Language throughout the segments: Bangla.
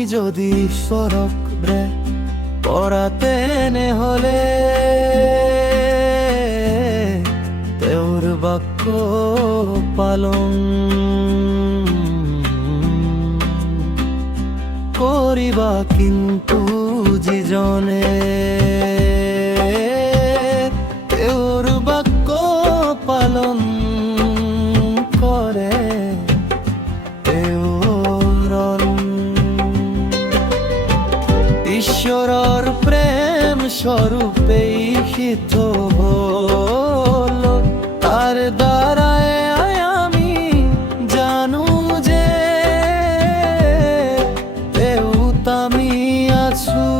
তুমি যদি ঈশ্বরক রে পড়াতে নে হলে তেওর বাক্য পালন করিবা কিন্তু যিজনে তেওর বাক্য পালন করে ঈশ্বরর প্রেম স্বরূপেই সিদ্ধ হল তার দ্বারায় আমি জানু যে দেউত আমি আছু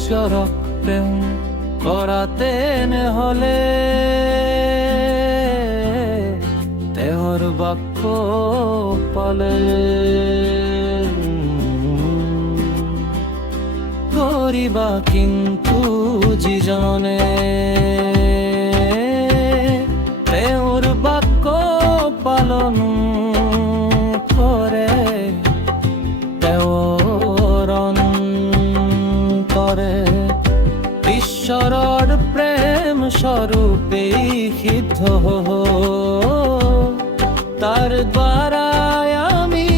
ঈশ্বরক প্রেম করাতে হলে তেওর বাক্য পালে করিবা কিন্তু যিজনে তেওর বাক্য পালন করে ঈশ্বরর প্রেম স্বরূপে সিদ্ধ তার দ্বারা আমি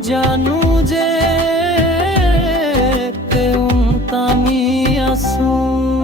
জানু যে তেউম আমি আসু।